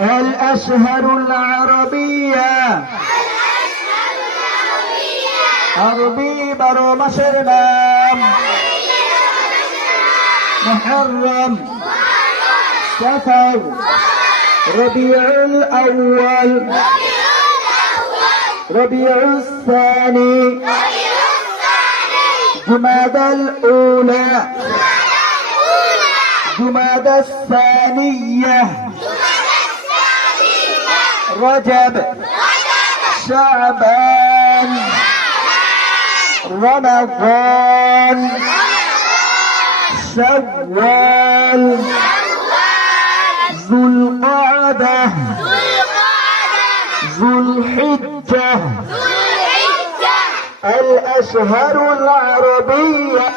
الأشهر العربية عربي برو مصر نام محرم سفر ربيع الأول ربيع الثاني جمادى الأولى جمادى الثانية رجب شعبان رمضان شوال ذو القعدة ذو الحجة الأشهر العربية